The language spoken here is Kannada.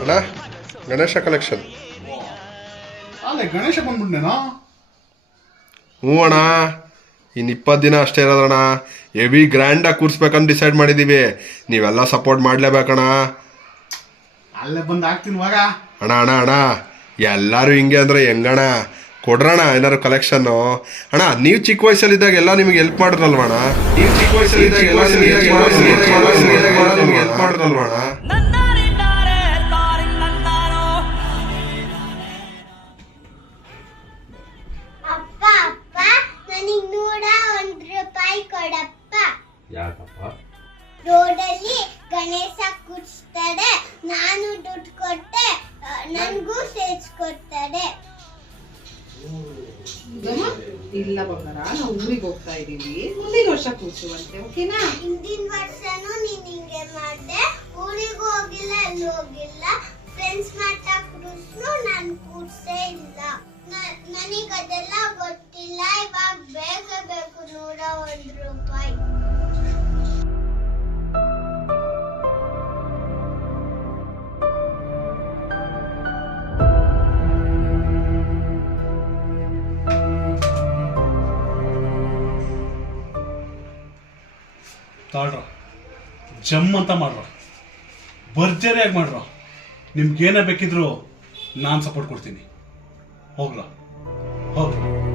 ಅಣ್ಣ ಗಣೇಶ ಕಲೆಕ್ಷನ್. ಅಲ್ಲೇ ಗಣೇಶ ಬಂದ್ಬಿಟ್ನೇನೋ. ಹ್ಞೂ ಅಣ್ಣ, ಇನ್ನು 20 ದಿನ ಅಷ್ಟೇ ಇರೋದಣ್ಣ. ಹೆವಿ ಗ್ರ್ಯಾಂಡಾಗಿ ಕೂರಿಸ್ಬೇಕಂತ ಡಿಸೈಡ್ ಮಾಡಿದ್ದೀವಿ. ನೀವೆಲ್ಲ ಸಪೋರ್ಟ್ ಮಾಡಲೇಬೇಕಣ್ಣ. ಅಲ್ಲೇ ಬಂದು ಹಾಕ್ತೀನಿ ಮಗ. ಅಣ್ಣ ಅಣ್ಣ ಅಣ್ಣ ಎಲ್ಲರೂ ಹಿಂಗೆ ಅಂದರೆ ಹೆಂಗಣ್ಣ? ಕೊಡ್ರಣ ಏನಾದ್ರು ಕಲೆಕ್ಷನ್ನು. ಅಣ್ಣ ನೀವು ಚಿಕ್ಕ ವಯಸ್ಸಲ್ಲಿದ್ದಾಗ ಎಲ್ಲ ನಿಮಗೆ ಹೆಲ್ಪ್ ಮಾಡಿದ್ರಲ್ವಣ್ಣ? ನೀವು ಚಿಕ್ಕ ವಯಸ್ಸಲ್ಲಿದ್ದಾಗ ಎಲ್ಲ ನಿಮಗೆ ಹೆಲ್ಪ್ ಮಾಡಿದ್ರಲ್ವಣ್ಣ? ಅಪ್ಪ ಅಪ್ಪ ನನಗೆ ₹100 ಕೊಡಪ್ಪ. ಯಾಕಪ್ಪ? ರೋಡಲ್ಲಿ ಗಣೇಶ ಕೂರಿಸ್ತಾರೆ, ನಾನು ದುಡ್ಡು ಕೊಟ್ಟೆ, ನನಗೂ ಸೇರಿಸ್ಕೊಡ್ತಾರೆ. ಇಲ್ಲ ಬಂಗಾರ, ನಾವು ಊರಿಗೆ ಹೋಗ್ತಾ ಇದೀವಿ, ಮುಂದಿನ ವರ್ಷ ಕೂರ್ಸುವಂತೆ, ಓಕೆನಾ? ಹಿಂದಿನ ವರ್ಷನೂ ನೀನ್ ಹಿಂಗೆ ಮಾಡ್ದೆ, ಊರಿಗೂ ಹೋಗಿಲ್ಲ, ಎಲ್ಲೂ ಹೋಗಿಲ್ಲ, ಫ್ರೆಂಡ್ಸ್ ಮಾತ್ರ ಕೂರಿಸ್ನು, ನಾನು ಕೂರ್ಸೇ ಇಲ್ಲ. ನನಗದೆಲ್ಲ ಗೊತ್ತಿಲ್ಲ. ಇವಾಗ ಬೇಗ ಬೇಕು ₹101. ತಾಳ್ರ ಜಮ್ ಅಂತ ಮಾಡ್ರ, ಭರ್ಜರಿಯಾಗಿ ಮಾಡ್ರ. ನಿಮ್ಗೇನೇ ಬೇಕಿದ್ರು ನಾನು ಸಪೋರ್ಟ್ ಕೊಡ್ತೀನಿ. ಹೋಗ್ರ ಹೋಗ್ರ.